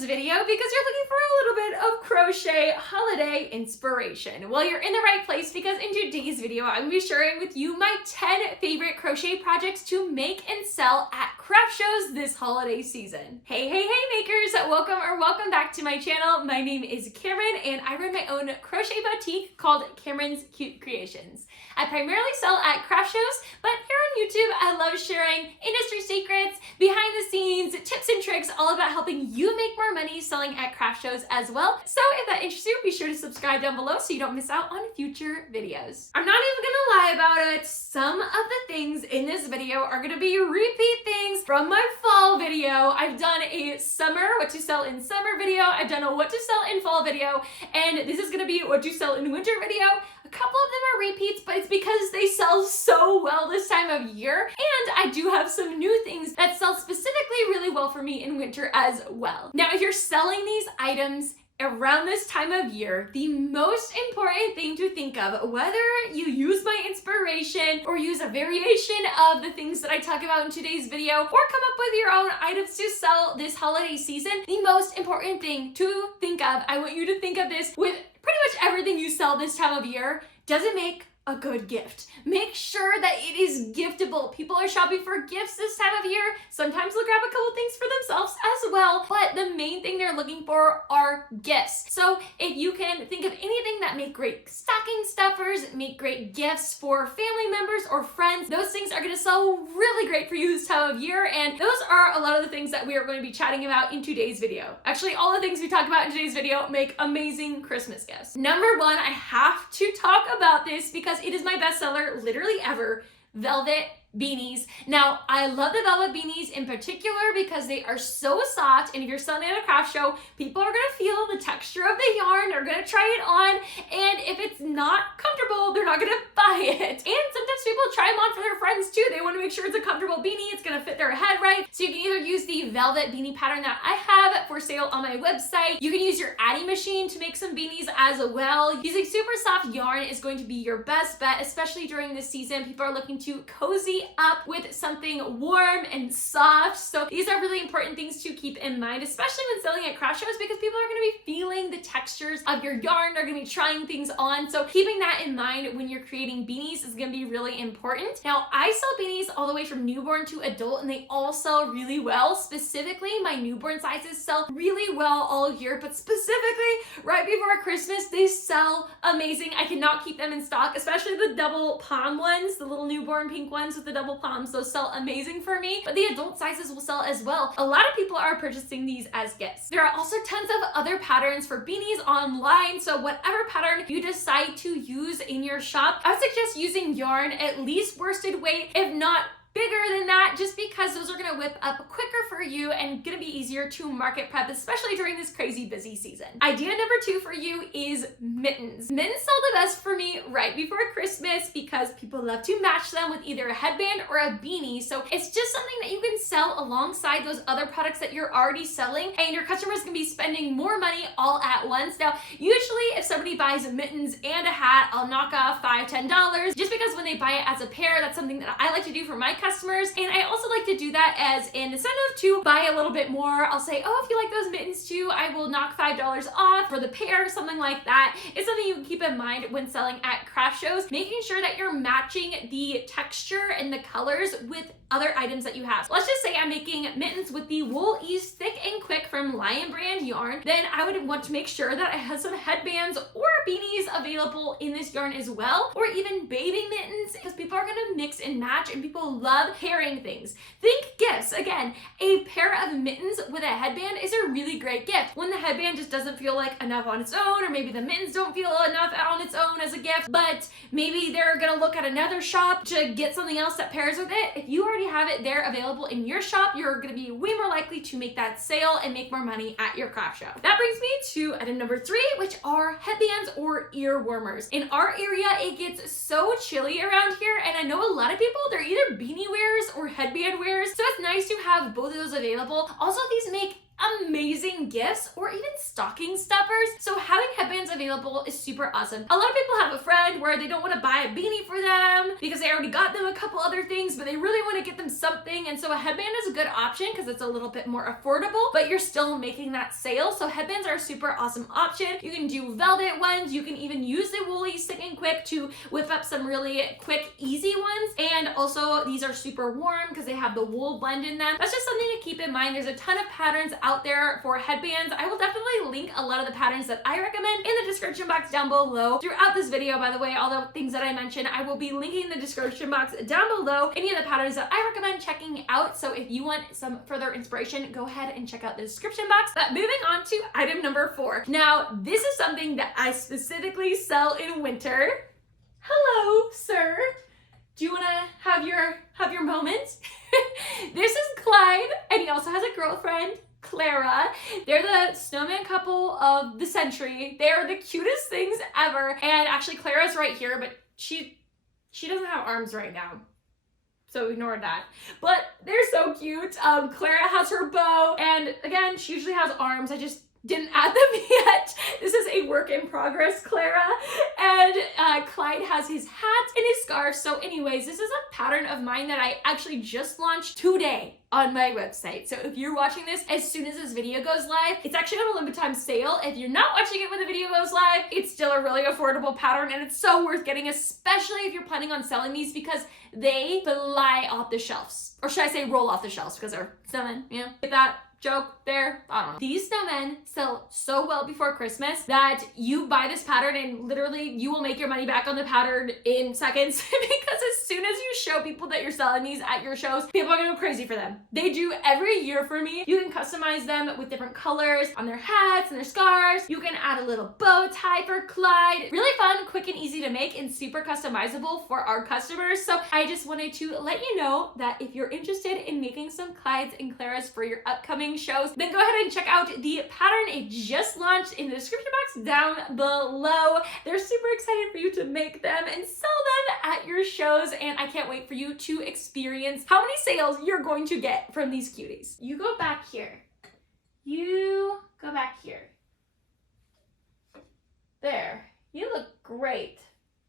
this video because you're looking for a little bit of crochet holiday inspiration. Well, you're in the right place because in today's video, I'm going to be sharing with you my 10 favorite crochet projects to make and sell at craft shows this holiday season. Hey makers, welcome back to my channel. My name is Cameron and I run my own crochet boutique called Cameron's Cute Creations. I primarily sell at craft shows, but here on YouTube, I love sharing industry secrets, behind the scenes, tips and tricks, all about helping you make more money selling at craft shows as well. So if that interests you, be sure to subscribe down below so you don't miss out on future videos. I'm not even gonna lie about it. Some of the things in this video are gonna be repeat things from my fall video. I've done a summer, what to sell in summer video. I've done a what to sell in fall video, and this is gonna be what to sell in winter video. A couple of them are repeats, but it's because they sell so well this time of year. And I do have some new things that sell specifically really well for me in winter as well. Now, if you're selling these items around this time of year, the most important thing to think of, whether you use my inspiration or use a variation of the things that I talk about in today's video, or come up with your own items to sell this holiday season, the most important thing to think of, I want you to think of this with pretty much everything you sell this time of year, does it make a good gift? Make sure that it is giftable. People are shopping for gifts this time of year. Sometimes they'll grab a couple things for themselves as well, but the main thing they're looking for are gifts. So if you can think of anything that make great stocking stuffers, make great gifts for family members or friends, those things are going to sell really great for you this time of year, and those are a lot of the things that we are going to be chatting about in today's video. Actually, all the things we talk about in today's video make amazing Christmas gifts. Number one, I have to talk about this because it is my bestseller literally ever, velvet beanies. Now, I love the velvet beanies in particular because they are so soft, and if you're selling at a craft show, people are gonna feel the texture of the yarn, they're gonna try it on, and if it's not comfortable, they're not gonna buy it. And sometimes people try them on for their friends too. They wanna make sure it's a comfortable beanie, it's gonna fit their head right. So you can either use the velvet beanie pattern that I have for sale on my website. You can use your Addi machine to make some beanies as well. Using super soft yarn is going to be your best bet, especially during this season. People are looking to cozy up with something warm and soft. So these are really important things to keep in mind, especially when selling at craft shows, because people are going to be feeling the textures of your yarn. They're going to be trying things on. So keeping that in mind when you're creating beanies is going to be really important. Now, I sell beanies all the way from newborn to adult, and they all sell really well. Specifically, my newborn sizes sell really well all year, but specifically right before Christmas, they sell amazing. I cannot keep them in stock, especially the double palm ones, the little newborn pink ones with the double palms. Those sell amazing for me, but the adult sizes will sell as well. A lot of people are purchasing these as gifts. There are also tons of other patterns for beanies online, so whatever pattern you decide to use in your shop, I would suggest using yarn at least worsted weight, if not bigger than that, just because those are going to whip up quicker for you and going to be easier to market prep, especially during this crazy busy season. Idea number two for you is mittens. Mittens sell the best for me right before Christmas because people love to match them with either a headband or a beanie. So it's just something that you can sell alongside those other products that you're already selling, and your customers can be spending more money all at once. Now, usually if somebody buys mittens and a hat, I'll knock off $5, $10, just because when they buy it as a pair, that's something that I like to do for my customers, and I also like to do that as an incentive to buy a little bit more. I'll say, oh, if you like those mittens too, I will knock $5 off for the pair, something like that. It's something you can keep in mind when selling at craft shows, making sure that you're matching the texture and the colors with other items that you have. So let's just say I'm making mittens with the Wool Ease Thick and Quick from Lion Brand yarn, then I would want to make sure that I have some headbands or beanies available in this yarn as well, or even baby mittens, because people are gonna mix and match and people love pairing things. Think gifts. Again, a pair of mittens with a headband is a really great gift. When the headband just doesn't feel like enough on its own, or maybe the mittens don't feel enough on its own as a gift, but maybe they're gonna look at another shop to get something else that pairs with it. If you already have it there available in your shop, you're gonna be way more likely to make that sale and make more money at your craft show. That brings me to item number three, which are headbands or ear warmers. In our area, it gets so chilly around here, and I know a lot of people, they're either beanie wearers or headband wearers, so it's nice to have both of those available. Also, these make amazing amazing gifts or even stocking stuffers. So having headbands available is super awesome. A lot of people have a friend where they don't want to buy a beanie for them because they already got them a couple other things, but they really want to get them something. And so a headband is a good option because it's a little bit more affordable, but you're still making that sale. So headbands are a super awesome option. You can do velvet ones. You can even use the woolly stick and quick to whip up some really quick, easy ones. And also these are super warm because they have the wool blend in them. That's just something to keep in mind. There's a ton of patterns out there for headbands. I will definitely link a lot of the patterns that I recommend in the description box down below. Throughout this video, by the way, all the things that I mentioned, I will be linking in the description box down below any of the patterns that I recommend checking out. So if you want some further inspiration, go ahead and check out the description box. But moving on to item number 4. Now, this is something that I specifically sell in winter. Hello, sir. Do you want to have your moment? This is Clyde, and he also has a girlfriend, Clara. They're the snowman couple of the century. They are the cutest things ever. And actually, Clara's right here, but she doesn't have arms right now, so ignore that. But they're so cute. Clara has her bow, and again, she usually has arms. I just didn't add them yet. This is a work in progress, Clara. And Clyde has his hat and his scarf. So anyways, this is a pattern of mine that I actually just launched today on my website. So if you're watching this as soon as this video goes live, it's actually on a limited time sale. If you're not watching it when the video goes live, it's still a really affordable pattern and it's so worth getting, especially if you're planning on selling these because they fly off the shelves. Or should I say roll off the shelves because they're snowmen, you know? Get that joke there? I don't know. These snowmen sell so well before Christmas that you buy this pattern and literally you will make your money back on the pattern in seconds because as soon as you show people that you're selling these at your shows, people are gonna go crazy for them. They do every year for me. You can customize them with different colors on their hats and their scarves. You can add a little bow tie for Clyde. Really fun, quick and easy to make and super customizable for our customers. So I just wanted to let you know that if you're interested in making some Clydes and Claras for your upcoming shows, then go ahead and check out the pattern it just launched in the description box down below. They're super excited for you to make them and sell them at your shows, and I can't wait for you to experience how many sales you're going to get from these cuties. You go back here. You go back here. There. You look great.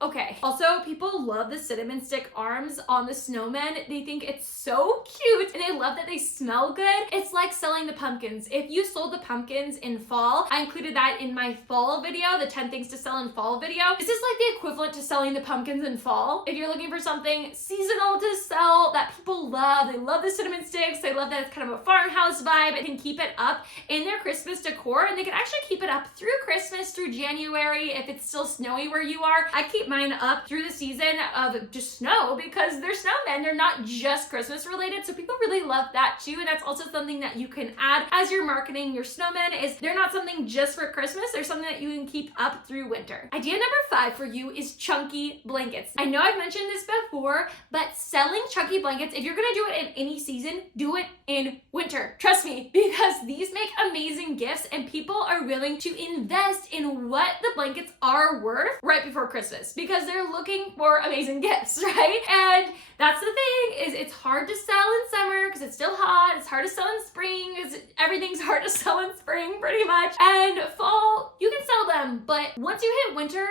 Okay, also people love the cinnamon stick arms on the snowmen. They think it's so cute and they love that they smell good. It's like selling the pumpkins. If you sold the pumpkins in fall, I included that in my fall video, the 10 things to sell in fall video. This is like the equivalent to selling the pumpkins in fall. If you're looking for something seasonal to sell that people love, they love the cinnamon sticks, they love that it's kind of a farmhouse vibe, and can keep it up in their Christmas decor, and they can actually keep it up through Christmas, through January if it's still snowy where you are. I keep mine up through the season of just snow because they're snowmen. They're not just Christmas related, so people really love that too, and that's also something that you can add as you're marketing your snowmen. Is they're not something just for Christmas, they're something that you can keep up through winter. Idea number 5 for you is chunky blankets. I know I've mentioned this before, but selling chunky blankets, if you're gonna do it in any season, do it in winter. Trust me, because these make amazing gifts and people are willing to invest in what the blankets are worth right before Christmas, because they're looking for amazing gifts, right? And that's the thing, is it's hard to sell in summer because it's still hot. It's hard to sell in spring because everything's hard to sell in spring pretty much. And fall, you can sell them, but once you hit winter,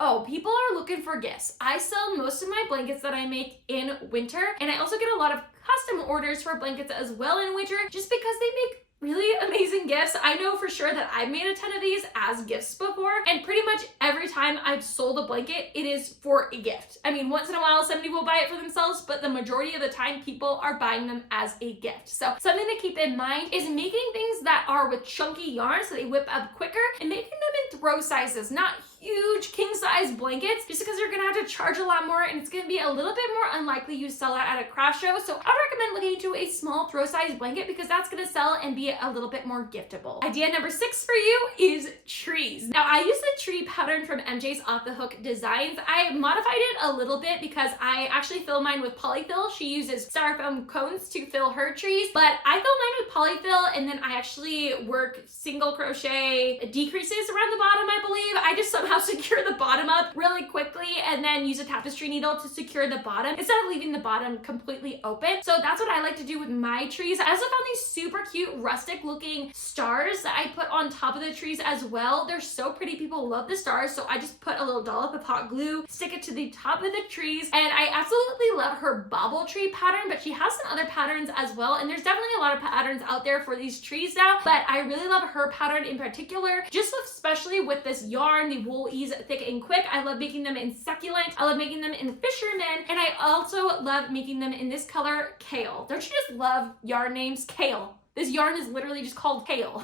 oh, people are looking for gifts. I sell most of my blankets that I make in winter, and I also get a lot of custom orders for blankets as well in winter just because they make really amazing gifts. I know for sure that I've made a ton of these as gifts before, and pretty much every time I've sold a blanket, it is for a gift. I mean, once in a while, somebody will buy it for themselves, but the majority of the time, people are buying them as a gift. So something to keep in mind is making things that are with chunky yarn so they whip up quicker, and making them in throw sizes, not huge king-size blankets, just because you're gonna have to charge a lot more and it's gonna be a little bit more unlikely you sell that at a craft show. So I would recommend looking into a small throw size blanket because that's gonna sell and be a little bit more giftable. Idea number 6 for you is trees. Now I use the tree pattern from MJ's Off the Hook Designs. I modified it a little bit because I actually fill mine with polyfill. She uses styrofoam cones to fill her trees, but I fill mine with polyfill, and then I actually work single crochet decreases around the bottom, I believe. I just somehow how to secure the bottom up really quickly and then use a tapestry needle to secure the bottom instead of leaving the bottom completely open. So that's what I like to do with my trees. I also found these super cute rustic looking stars that I put on top of the trees as well. They're so pretty. People love the stars. So I just put a little dollop of hot glue, stick it to the top of the trees. And I absolutely love her bobble tree pattern, but she has some other patterns as well. And there's definitely a lot of patterns out there for these trees now, but I really love her pattern in particular, just especially with this yarn, the Wool Ease Thick and Quick. I love making them in succulent. I love making them in fisherman. And I also love making them in this color, kale. Don't you just love yarn names? Kale. This yarn is literally just called kale.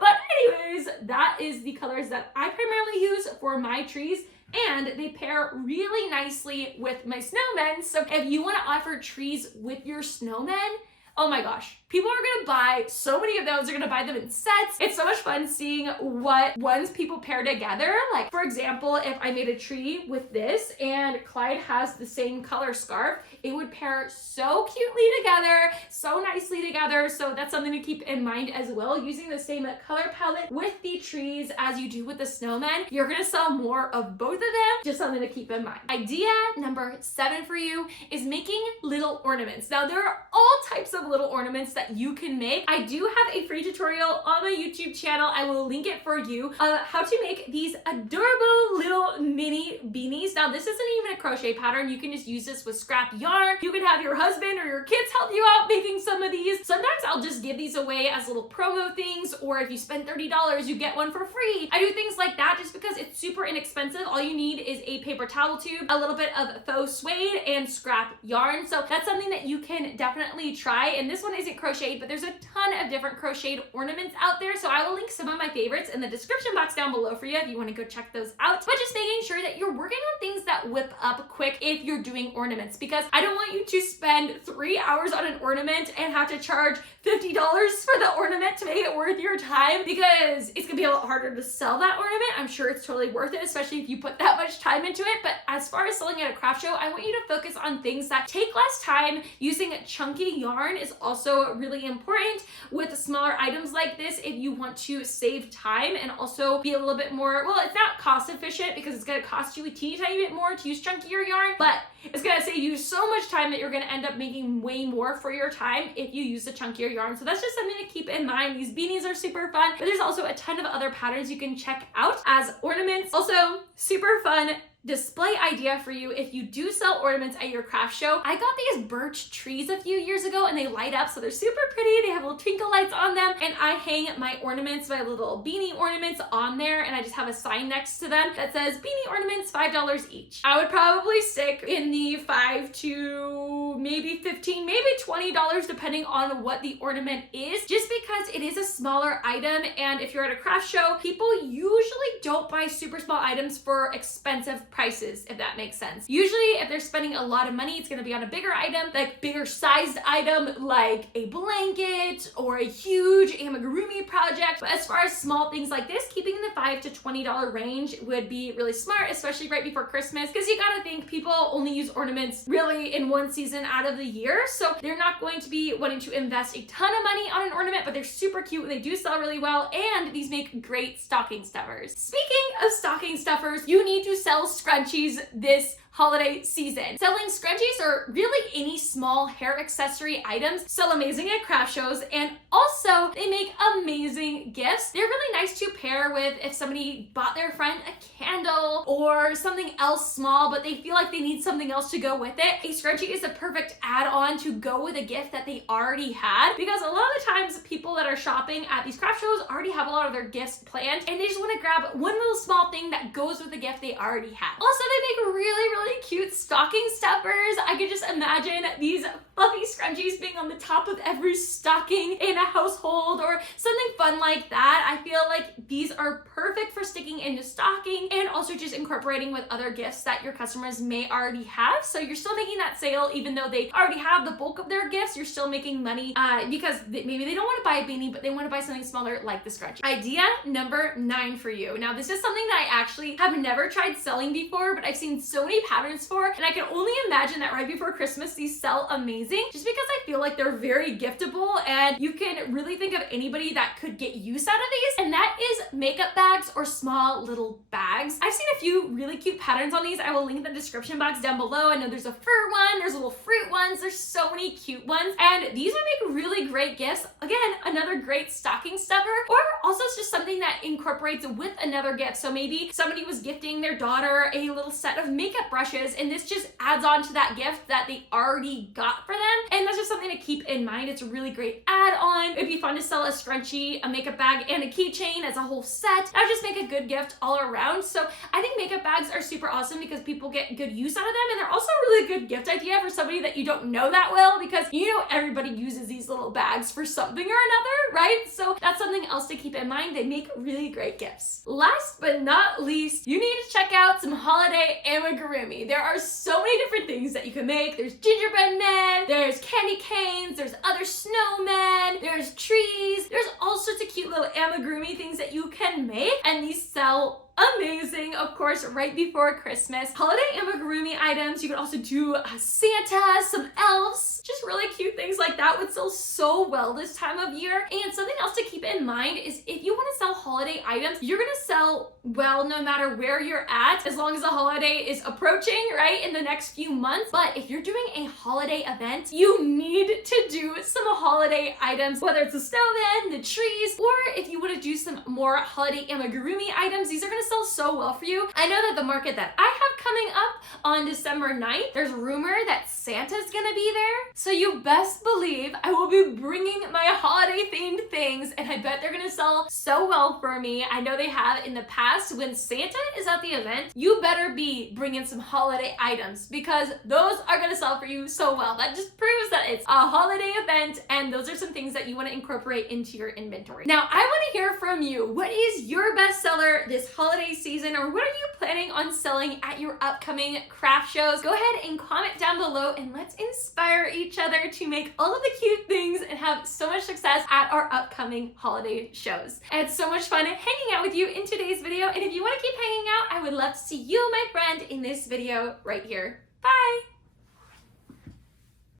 But anyways, that is the colors that I primarily use for my trees, and they pair really nicely with my snowmen. So if you want to offer trees with your snowmen, oh my gosh, people are gonna buy so many of those. They're gonna buy them in sets. It's so much fun seeing what ones people pair together. Like, for example, if I made a tree with this and Clyde has the same color scarf, it would pair so cutely together, so nicely together. So that's something to keep in mind as well. Using the same color palette with the trees as you do with the snowmen, you're gonna sell more of both of them. Just something to keep in mind. Idea number 7 for you is making little ornaments. Now, there are all types of little ornaments that you can make. I do have a free tutorial on my YouTube channel. I will link it for you of how to make these adorable little mini beanies. Now, this isn't even a crochet pattern. You can just use this with scrap yarn. You can have your husband or your kids help you out making some of these. Sometimes I'll just give these away as little promo things, or if you spend $30, you get one for free. I do things like that just because it's super inexpensive. All you need is a paper towel tube, a little bit of faux suede, and scrap yarn. So that's something that you can definitely try. And this one isn't crocheted, but there's a ton of different crocheted ornaments out there. So I will link some of my favorites in the description box down below for you if you want to go check those out. But just making sure that you're working on things that whip up quick if you're doing ornaments, because I don't want you to spend 3 hours on an ornament and have to charge $50 for the ornament to make it worth your time, because it's gonna be a lot harder to sell that ornament. I'm sure it's totally worth it, especially if you put that much time into it. But as far as selling at a craft show, I want you to focus on things that take less time. Using chunky yarn is also really important with smaller items like this if you want to save time and also be a little bit more, well, it's not cost efficient because it's going to cost you a teeny tiny bit more to use chunkier yarn, but it's going to save you so much time that you're going to end up making way more for your time if you use the chunkier yarn. So that's just something to keep in mind. These beanies are super fun, but there's also a ton of other patterns you can check out as ornaments. Also, super fun display idea for you if you do sell ornaments at your craft show. I got these birch trees a few years ago and they light up, so they're super pretty. They have little twinkle lights on them, and I hang my ornaments, my little beanie ornaments on there, and I just have a sign next to them that says beanie ornaments $5 each. I would probably stick in the $5 to maybe $15, maybe $20 depending on what the ornament is, just because it is a smaller item. And if you're at a craft show, people usually don't buy super small items for expensive prices, if that makes sense. Usually if they're spending a lot of money, it's going to be on a bigger item, like bigger sized item like a blanket or a huge amigurumi project. But as far as small things like this, keeping in the $5 to $20 range would be really smart, especially right before Christmas, because you gotta think people only use ornaments really in one season out of the year, so they're not going to be wanting to invest a ton of money on an ornament, but they're super cute and they do sell really well, and these make great stocking stuffers. Speaking of stocking stuffers, you need to sell scrunchies this holiday season. Selling scrunchies or really any small hair accessory items sell amazing at craft shows, and also they make amazing gifts. They're really nice to pair with if somebody bought their friend a candle or something else small, but they feel like they need something else to go with it. A scrunchie is a perfect add-on to go with a gift that they already had, because a lot of the times people that are shopping at these craft shows already have a lot of their gifts planned, and they just want to grab one little small thing that goes with the gift they already have. Also, they make really cute stocking stuffers. I could just imagine these fluffy scrunchies being on the top of every stocking in a household or something fun like that. I feel like these are perfect for sticking into stocking and also just incorporating with other gifts that your customers may already have. So you're still making that sale even though they already have the bulk of their gifts. You're still making money because maybe they don't want to buy a beanie, but they want to buy something smaller like the scrunchie. Idea number 9 for you. Now, this is something that I actually have never tried selling before, but I've seen so many patterns for, and I can only imagine that right before Christmas these sell amazing just because I feel like they're very giftable and you can really think of anybody that could get use out of these, and that is makeup bags or small little bags. I've seen a few really cute patterns on these. I will link in the description box down below. I know there's a fur one, there's little fruit ones, there's so many cute ones, and these would make really great gifts. Again, another great stocking stuffer, or also it's just something that incorporates with another gift. So maybe somebody was gifting their daughter a little set of makeup brushes, and this just adds on to that gift that they already got for them, and that's just something to keep in mind. It's a really great add-on. It'd be fun to sell a scrunchie, a makeup bag, and a keychain as a whole set. That would just make a good gift all around. So I think makeup bags are super awesome because people get good use out of them, and they're also a really good gift idea for somebody that you don't know that well, because you know everybody uses these little bags for something or another, right? So that's something else to keep in mind. They make really great gifts. Last but not least, you need to check out some holiday amigurumi. There are so many different things that you can make. There's gingerbread men, there's candy canes, there's other snowmen, there's trees, there's all sorts of cute little amigurumi things that you can make, and these sell amazing, of course, right before Christmas. Holiday amigurumi items, you can also do Santa, some elves, just really cute things like that would sell so well this time of year. And something else to keep in mind is if you want to sell holiday items, you're gonna sell well no matter where you're at, as long as the holiday is approaching, right, in the next few months. But if you're doing a holiday event, you need to do some holiday items, whether it's the snowman, the trees, or if you want to do some more holiday amigurumi items, these are gonna sell so well for you. I know that the market that I have coming up on December 9th, there's rumor that Santa's gonna be there. So you best believe I will be bringing my holiday themed things, and I bet they're gonna sell so well for me. I know they have in the past. When Santa is at the event, you better be bringing some holiday items because those are gonna sell for you so well. That just proves that it's a holiday event, and those are some things that you wanna incorporate into your inventory. Now, I wanna hear from you. What is your bestseller this holiday season, or what are you planning on selling at your upcoming craft shows? Go ahead and comment down below, and let's inspire each other to make all of the cute things and have so much success at our upcoming holiday shows. I had so much fun hanging out with you in today's video, and if you want to keep hanging out, I would love to see you, my friend, in this video right here. Bye!